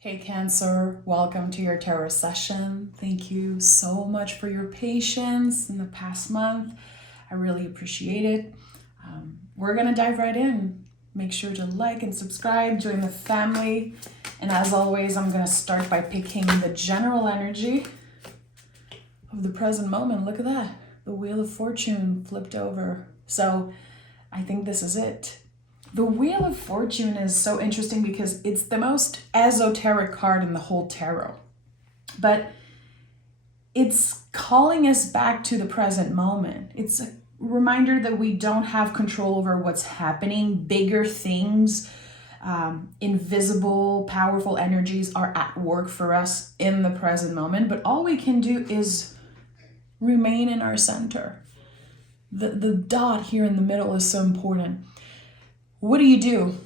Hey Cancer, welcome to your tarot session. Thank you so much for your patience in the past month. I really appreciate it. We're gonna dive right in. Make sure to like and subscribe, join the family. And as always, I'm gonna start by picking the general energy of the present moment. Look at that, the Wheel of Fortune flipped over. So I think this is it. The Wheel of Fortune is so interesting because it's the most esoteric card in the whole tarot. But it's calling us back to the present moment. It's a reminder that we don't have control over what's happening. Bigger things, invisible, powerful energies are at work for us in the present moment. But all we can do is remain in our center. The dot here in the middle is so important. What do,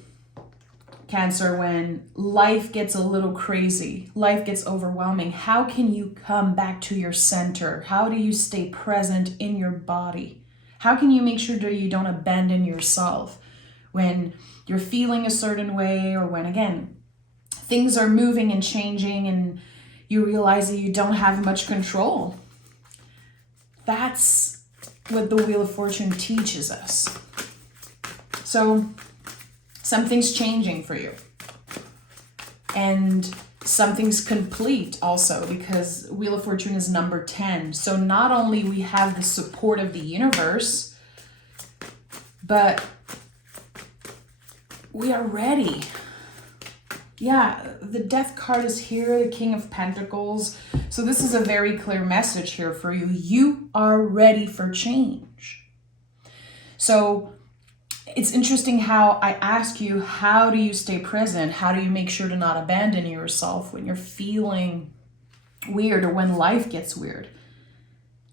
Cancer, when life gets a little crazy, life gets overwhelming? How can you come back to your center? How do you stay present in your body? How can you make sure that you don't abandon yourself when you're feeling a certain way, or when, again, things are moving and changing and you realize that you don't have much control? That's what the Wheel of Fortune teaches us. So something's changing for you. And something's complete also, because Wheel of Fortune is number 10. So not only we have the support of the universe, but we are ready. Yeah, the Death card is here, the King of Pentacles. So this is a very clear message here for you. You are ready for change. So it's interesting how I ask you, how do you stay present? How do you make sure to not abandon yourself when you're feeling weird or when life gets weird?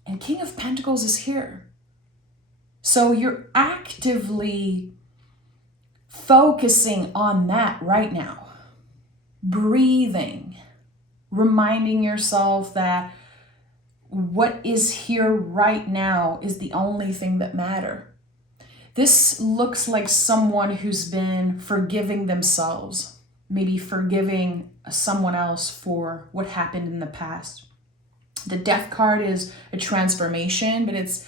And King of Pentacles is here. So you're actively focusing on that right now. Breathing, reminding yourself that what is here right now is the only thing that matters. This looks like someone who's been forgiving themselves, maybe forgiving someone else for what happened in the past. The Death card is a transformation, but it's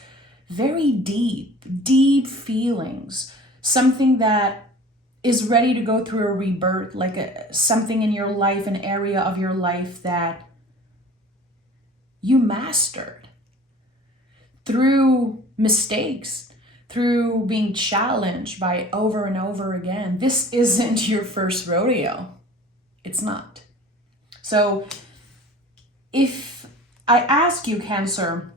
very deep feelings. Something that is ready to go through a rebirth, like something in your life, an area of your life that you mastered through mistakes, through being challenged by over and over again. This isn't your first rodeo. It's not. So if I ask you, Cancer,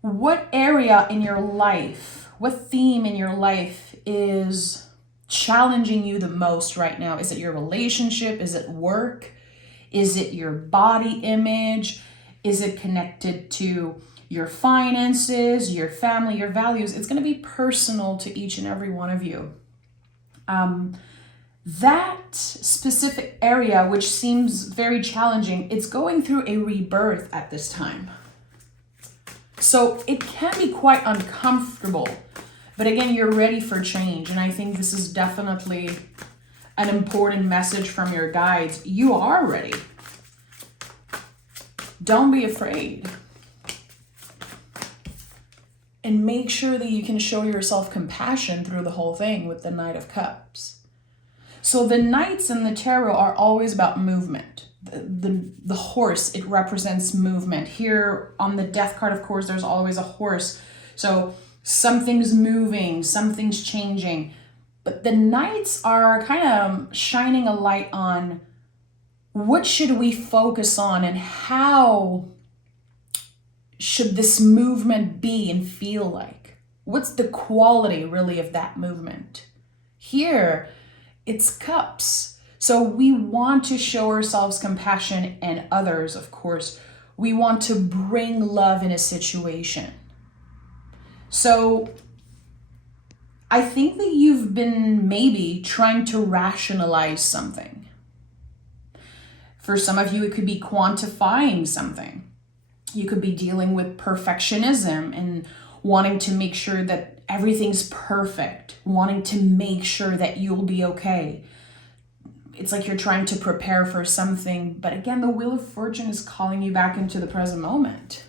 what area in your life, what theme in your life is challenging you the most right now? Is it your relationship? Is it work? Is it your body image? Is it connected to your finances, your family, your values? It's going to be personal to each and every one of you. That specific area, which seems very challenging, it's going through a rebirth at this time. So it can be quite uncomfortable. But again, you're ready for change. And I think this is definitely an important message from your guides. You are ready. Don't be afraid. And make sure that you can show yourself compassion through the whole thing with the Knight of Cups. So the Knights in the tarot are always about movement. The horse, it represents movement. Here on the Death card, of course, there's always a horse. So something's moving, something's changing. But the Knights are kind of shining a light on what should we focus on and how should this movement be and feel like? What's the quality really of that movement? Here, it's cups. So we want to show ourselves compassion and others, of course. We want to bring love in a situation. So I think that you've been maybe trying to rationalize something. For some of you, it could be quantifying something. You could be dealing with perfectionism and wanting to make sure that everything's perfect, wanting to make sure that you'll be okay. it's like you're trying to prepare for something. But again, the Wheel of Fortune is calling you back into the present moment.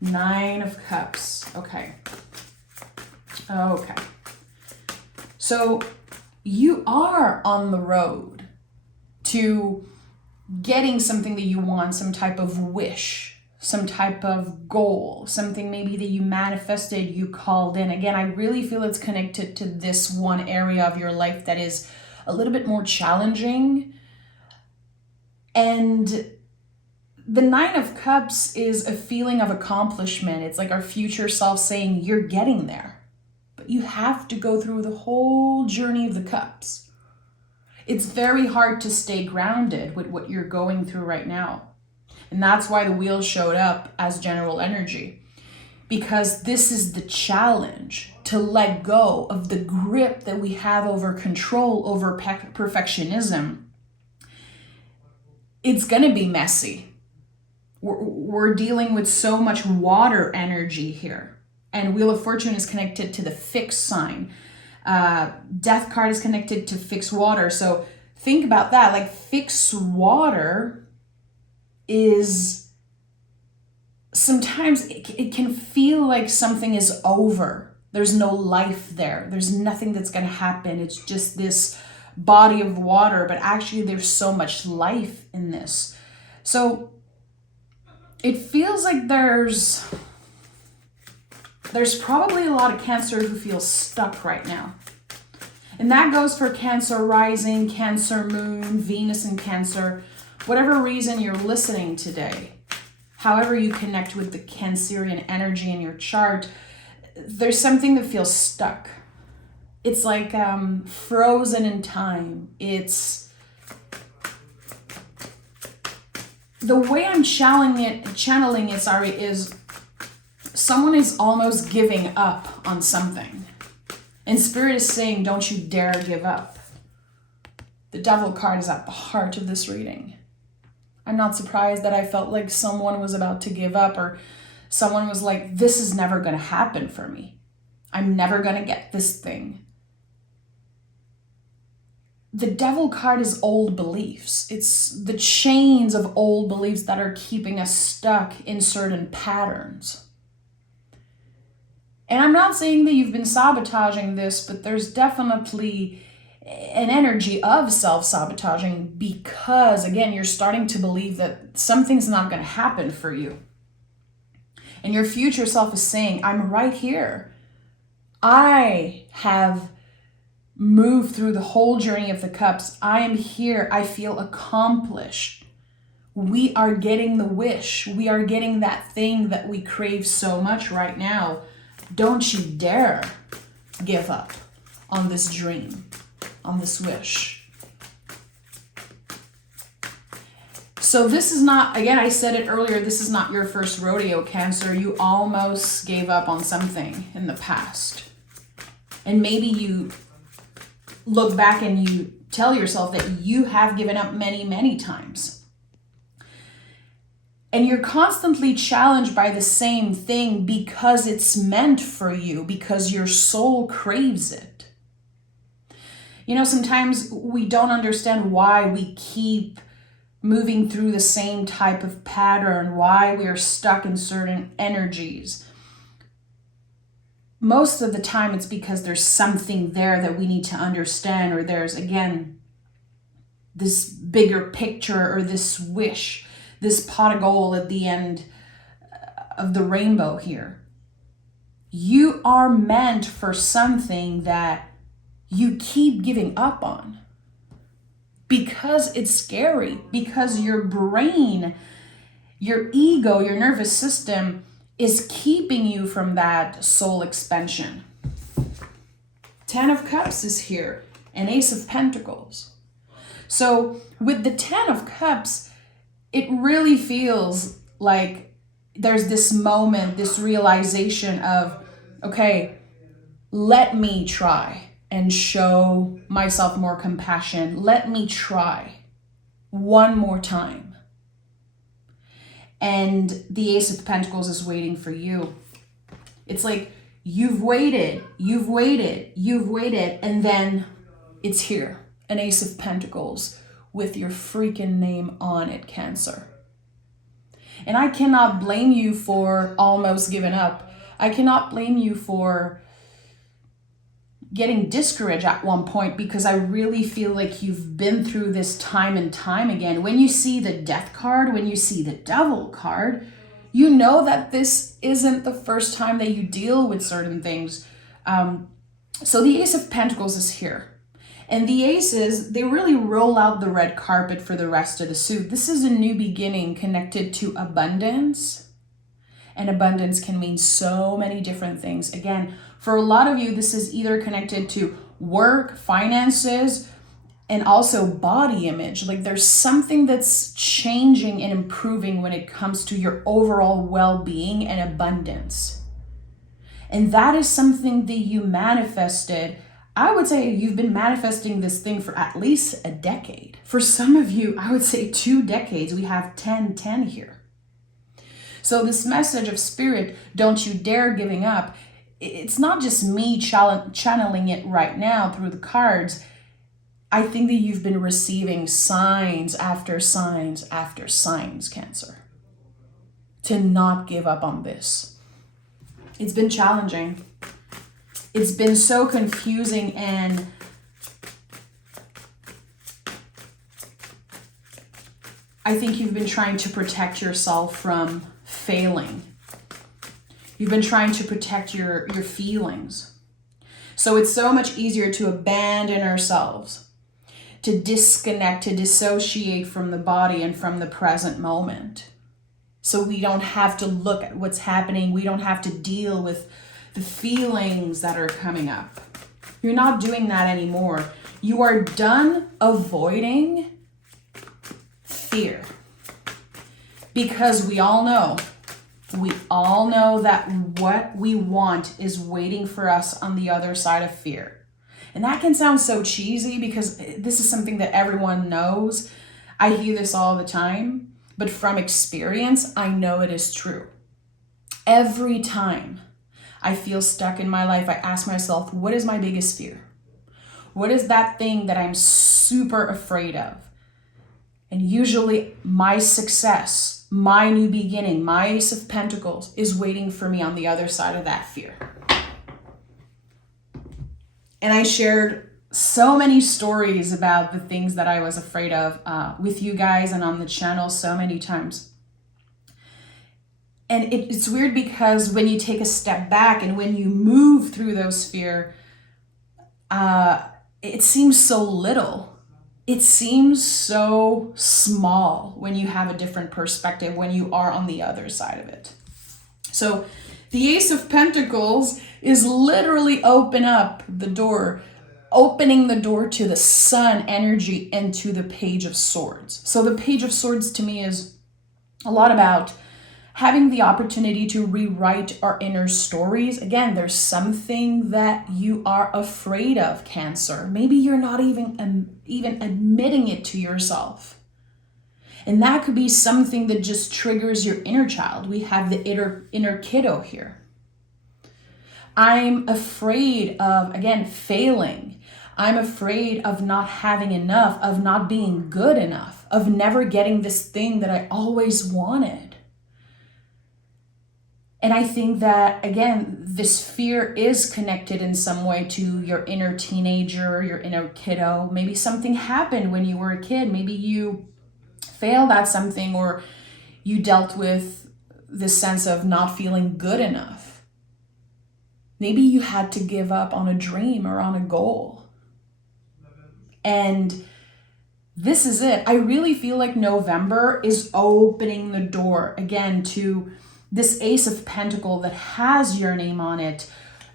9 of Cups. Okay. Okay. So you are on the road to getting something that you want, some type of wish, some type of goal, something maybe that you manifested, you called in. Again, I really feel it's connected to this one area of your life that is a little bit more challenging. And the 9 of Cups is a feeling of accomplishment. It's like our future self saying, you're getting there. But you have to go through the whole journey of the cups. It's very hard to stay grounded with what you're going through right now. And that's why the wheel showed up as general energy. Because this is the challenge, to let go of the grip that we have over control, over perfectionism. It's going to be messy. We're dealing with so much water energy here. And Wheel of Fortune is connected to the fixed sign. Death card is connected to fixed water. So think about that. Like, fixed water is sometimes it can feel like something is over. There's no life there. There's nothing that's going to happen. It's just this body of water. But actually, there's so much life in this. So it feels like there's probably a lot of Cancer who feel stuck right now. And that goes for Cancer rising, Cancer moon, Venus in Cancer. Whatever reason you're listening today, however you connect with the Cancerian energy in your chart, there's something that feels stuck. It's like frozen in time. It's the way I'm channeling it, is someone is almost giving up on something. And Spirit is saying, don't you dare give up. The Devil card is at the heart of this reading. I'm not surprised that I felt like someone was about to give up, or someone was like, this is never going to happen for me. I'm never going to get this thing. The Devil card is old beliefs. It's the chains of old beliefs that are keeping us stuck in certain patterns. And I'm not saying that you've been sabotaging this, but there's definitely an energy of self-sabotaging because, again, you're starting to believe that something's not going to happen for you. And your future self is saying, I'm right here. I have moved through the whole journey of the cups. I am here. I feel accomplished. We are getting the wish. We are getting that thing that we crave so much right now. Don't you dare give up on this dream, on this wish. So this is not, again, I said it earlier, this is not your first rodeo, Cancer. You almost gave up on something in the past. And maybe you look back and you tell yourself that you have given up many, many times. And you're constantly challenged by the same thing because it's meant for you, because your soul craves it. You know, sometimes we don't understand why we keep moving through the same type of pattern, why we are stuck in certain energies. Most of the time it's because there's something there that we need to understand, or there's, again, this bigger picture or this wish, this pot of gold at the end of the rainbow here. You are meant for something that you keep giving up on because it's scary, because your brain, your ego, your nervous system is keeping you from that soul expansion. 10 of Cups is here, and Ace of Pentacles. So with the 10 of Cups, it really feels like there's this moment, this realization of, okay, let me try and show myself more compassion. Let me try one more time. And the Ace of Pentacles is waiting for you. It's like you've waited, and then It's here, an Ace of Pentacles with your freaking name on it, Cancer. And I cannot blame you for almost giving up. I cannot blame you for getting discouraged at one point, because I really feel like you've been through this time and time again. When you see the Death card, when you see the Devil card, you know that this isn't the first time that you deal with certain things. So the Ace of Pentacles is here. And the aces, they really roll out the red carpet for the rest of the suit. This is a new beginning connected to abundance. And abundance can mean so many different things. Again, for a lot of you, this is either connected to work, finances, and also body image. Like there's something that's changing and improving when it comes to your overall well-being and abundance. And that is something that you manifested. I would say you've been manifesting this thing for at least a decade. For some of you, I would say 2 decades. We have 10-10 here. So this message of spirit, don't you dare giving up. It's not just me channeling it right now through the cards. I think that you've been receiving signs after signs after signs, Cancer, to not give up on this. It's been challenging. It's been so confusing, and I think you've been trying to protect yourself from failing. You've been trying to protect your feelings. So it's so much easier to abandon ourselves, to disconnect, to dissociate from the body and from the present moment. So we don't have to look at what's happening. We don't have to deal with the feelings that are coming up. You're not doing that anymore. You are done avoiding fear. Because we all know that what we want is waiting for us on the other side of fear. And that can sound so cheesy because this is something that everyone knows. I hear this all the time, but from experience, I know it is true. Every time I feel stuck in my life, I ask myself, what is my biggest fear? What is that thing that I'm super afraid of? And usually my success, my new beginning, my Ace of Pentacles is waiting for me on the other side of that fear. And I shared so many stories about the things that I was afraid of with you guys and on the channel so many times. And it's weird because when you take a step back and when you move through those fears, it seems so little. It seems so small when you have a different perspective, when you are on the other side of it. So the Ace of Pentacles is literally opening the door to the Sun energy and to the Page of Swords. So the Page of Swords to me is a lot about having the opportunity to rewrite our inner stories. Again, there's something that you are afraid of, Cancer. Maybe you're not even admitting it to yourself. And that could be something that just triggers your inner child. We have the inner kiddo here. I'm afraid of, again, failing. I'm afraid of not having enough, of not being good enough, of never getting this thing that I always wanted. And I think that, again, this fear is connected in some way to your inner teenager, your inner kiddo. Maybe something happened when you were a kid. Maybe you failed at something, or you dealt with this sense of not feeling good enough. Maybe you had to give up on a dream or on a goal. And this is it. I really feel like November is opening the door again to this Ace of Pentacles that has your name on it.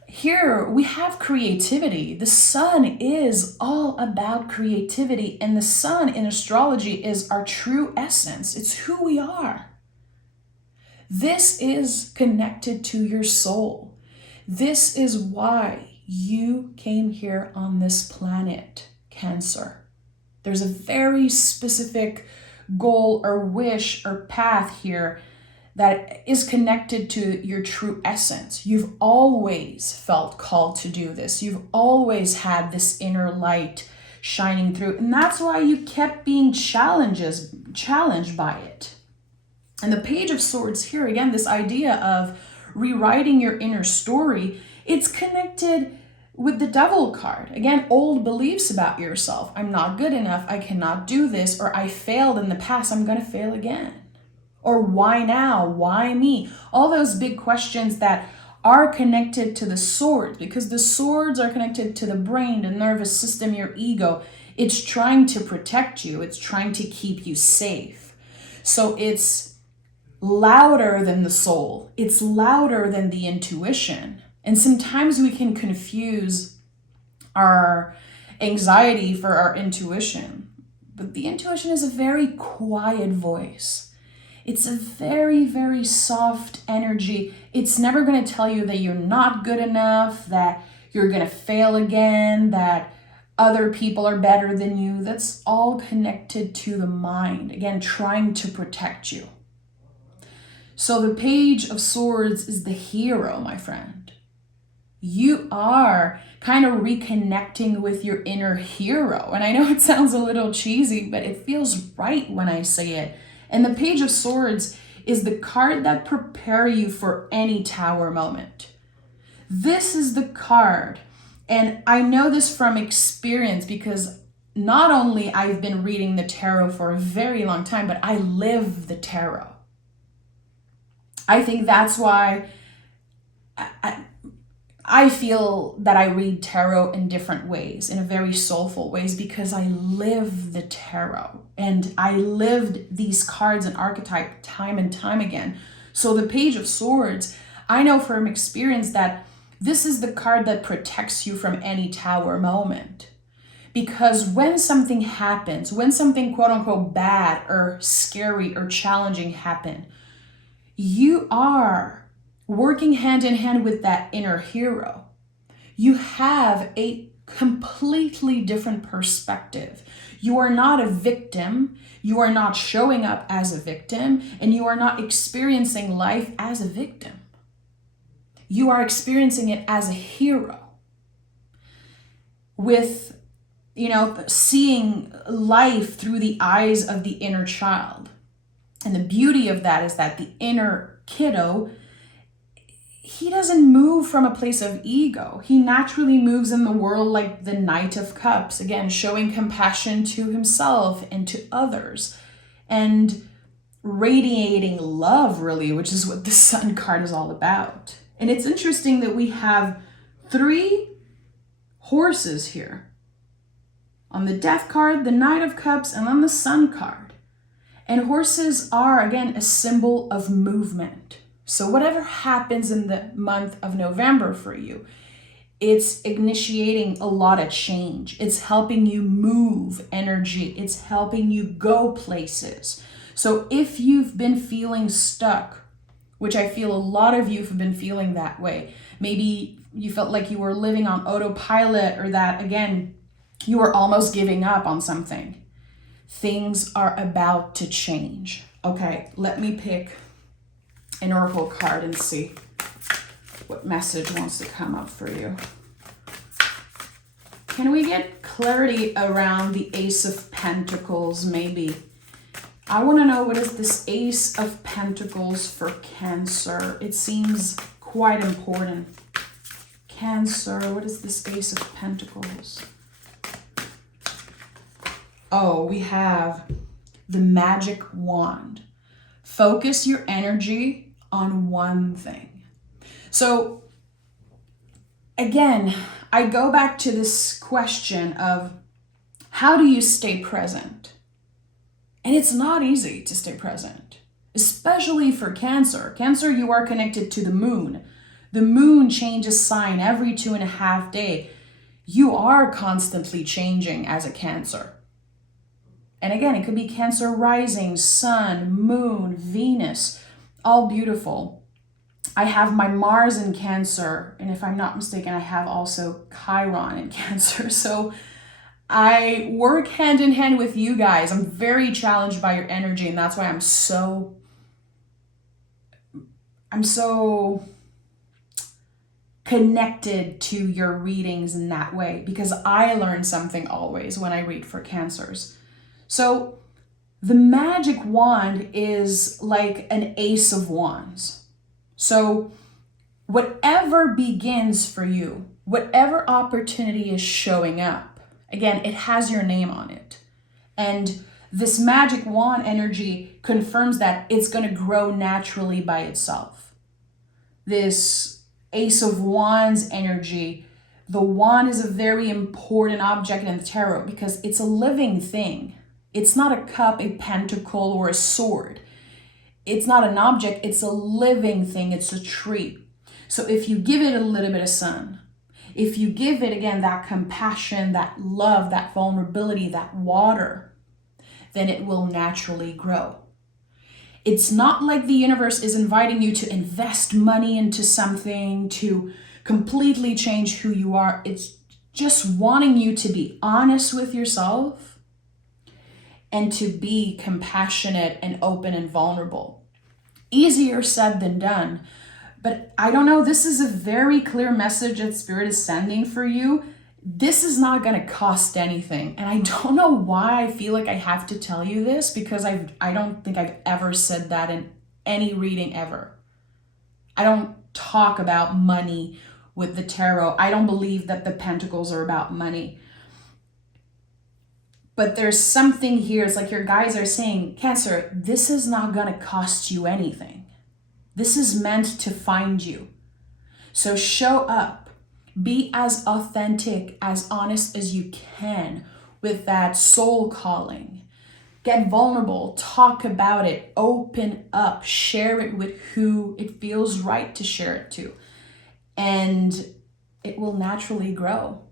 Here we have creativity. The Sun is all about creativity, and the Sun in astrology is our true essence. It's who we are. This is connected to your soul. This is why you came here on this planet, Cancer. There's a very specific goal or wish or path here that is connected to your true essence. You've always felt called to do this. You've always had this inner light shining through. And that's why you kept being challenged by it. And the Page of Swords here, again, this idea of rewriting your inner story, it's connected with the Devil card. Again, old beliefs about yourself. I'm not good enough. I cannot do this. Or I failed in the past. I'm going to fail again. Or why now? Why me? All those big questions that are connected to the swords, because the swords are connected to the brain, the nervous system, your ego. It's trying to protect you. It's trying to keep you safe. So it's louder than the soul. It's louder than the intuition. And sometimes we can confuse our anxiety for our intuition. But the intuition is a very quiet voice. It's a very, very soft energy. It's never going to tell you that you're not good enough, that you're going to fail again, that other people are better than you. That's all connected to the mind. Again, trying to protect you. So the Page of Swords is the hero, my friend. You are kind of reconnecting with your inner hero. And I know it sounds a little cheesy, but it feels right when I say it. And the Page of Swords is the card that prepares you for any tower moment. This is the card. And I know this from experience because not only I've been reading the tarot for a very long time, but I live the tarot. I think that's why I feel that I read tarot in different ways, in a very soulful ways, because I live the tarot and I lived these cards and archetype time and time again. So the Page of Swords, I know from experience that this is the card that protects you from any tower moment. Because when something happens, when something quote unquote bad or scary or challenging happen, you are working hand in hand with that inner hero. You have a completely different perspective. You are not a victim. You are not showing up as a victim, and you are not experiencing life as a victim. You are experiencing it as a hero with, seeing life through the eyes of the inner child. And the beauty of that is that the inner kiddo, he doesn't move from a place of ego. He naturally moves in the world like the Knight of Cups, again, showing compassion to himself and to others and radiating love, really, which is what the Sun card is all about. And it's interesting that we have 3 horses here. On the Death card, the Knight of Cups, and on the Sun card. And horses are, again, a symbol of movement. So whatever happens in the month of November for you, it's initiating a lot of change. It's helping you move energy. It's helping you go places. So if you've been feeling stuck, which I feel a lot of you have been feeling that way, maybe you felt like you were living on autopilot, or that, again, you were almost giving up on something. Things are about to change. Okay, let me pick an oracle card and see what message wants to come up for you. Can we get clarity around the Ace of Pentacles, maybe? I want to know, what is this Ace of Pentacles for Cancer? It seems quite important. Cancer, what is this Ace of Pentacles? Oh, we have the Magic Wand. Focus your energy on one thing. So again, I go back to this question of how do you stay present? And it's not easy to stay present, especially for Cancer. Cancer, you are connected to the moon. The moon changes sign every 2.5 days. You are constantly changing as a Cancer. And again, it could be Cancer rising, sun, moon, Venus, all beautiful. I have my Mars in Cancer, and if I'm not mistaken, I have also Chiron in Cancer. So I work hand in hand with you guys. I'm very challenged by your energy, and that's why I'm so connected to your readings in that way, because I learn something always when I read for Cancers. So the magic wand is like an ace of wands. So whatever begins for you, whatever opportunity is showing up, again, it has your name on it. And this magic wand energy confirms that it's going to grow naturally by itself. This Ace of Wands energy, the wand is a very important object in the tarot because it's a living thing. It's not a cup, a pentacle, or a sword. It's not an object, it's a living thing, it's a tree. So if you give it a little bit of sun, if you give it, again, that compassion, that love, that vulnerability, that water, then it will naturally grow. It's not like the universe is inviting you to invest money into something, to completely change who you are. It's just wanting you to be honest with yourself and to be compassionate and open and vulnerable. Easier said than done. But I don't know, this is a very clear message that Spirit is sending for you. This is not going to cost anything. And I don't know why I feel like I have to tell you this, because I don't think I've ever said that in any reading ever. I don't talk about money with the tarot. I don't believe that the pentacles are about money. But there's something here. It's like your guides are saying, Cancer, this is not going to cost you anything. This is meant to find you. So show up. Be as authentic, as honest as you can with that soul calling. Get vulnerable, talk about it, open up, share it with who it feels right to share it to. And it will naturally grow.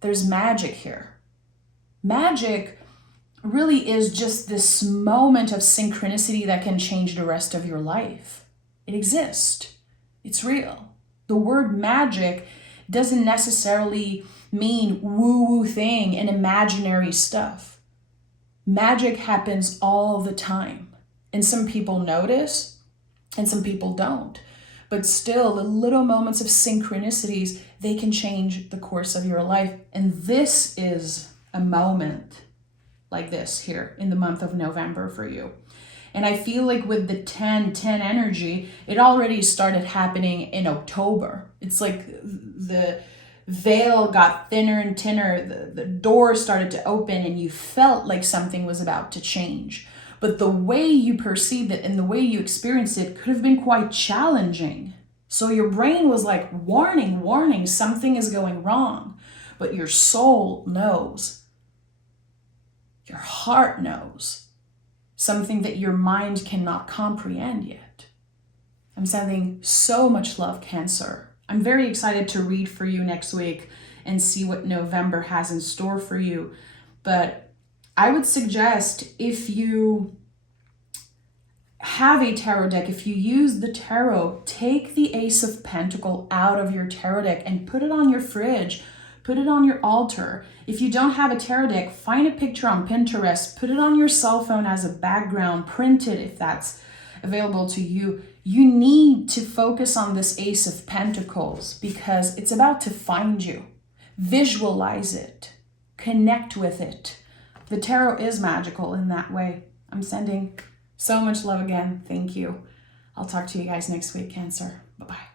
There's magic here. Magic really is just this moment of synchronicity that can change the rest of your life. It exists. It's real. The word magic doesn't necessarily mean woo-woo thing and imaginary stuff. Magic happens all the time. And some people notice and some people don't. But still, the little moments of synchronicities, they can change the course of your life. And this is a moment like this here in the month of November for you. And I feel like with the 10-10 energy, it already started happening in October. It's like the veil got thinner and thinner. The door started to open and you felt like something was about to change. But the way you perceived it and the way you experienced it could have been quite challenging. So your brain was like, warning, warning, something is going wrong. But your soul knows. Your heart knows. Something that your mind cannot comprehend yet. I'm sending so much love, Cancer. I'm very excited to read for you next week and see what November has in store for you. But I would suggest, if you have a tarot deck, if you use the tarot, take the Ace of Pentacles out of your tarot deck and put it on your fridge. Put it on your altar. If you don't have a tarot deck, find a picture on Pinterest, put it on your cell phone as a background, print it if that's available to you. You need to focus on this Ace of Pentacles because it's about to find you. Visualize it. Connect with it. The tarot is magical in that way. I'm sending so much love again. Thank you. I'll talk to you guys next week, Cancer. Bye-bye.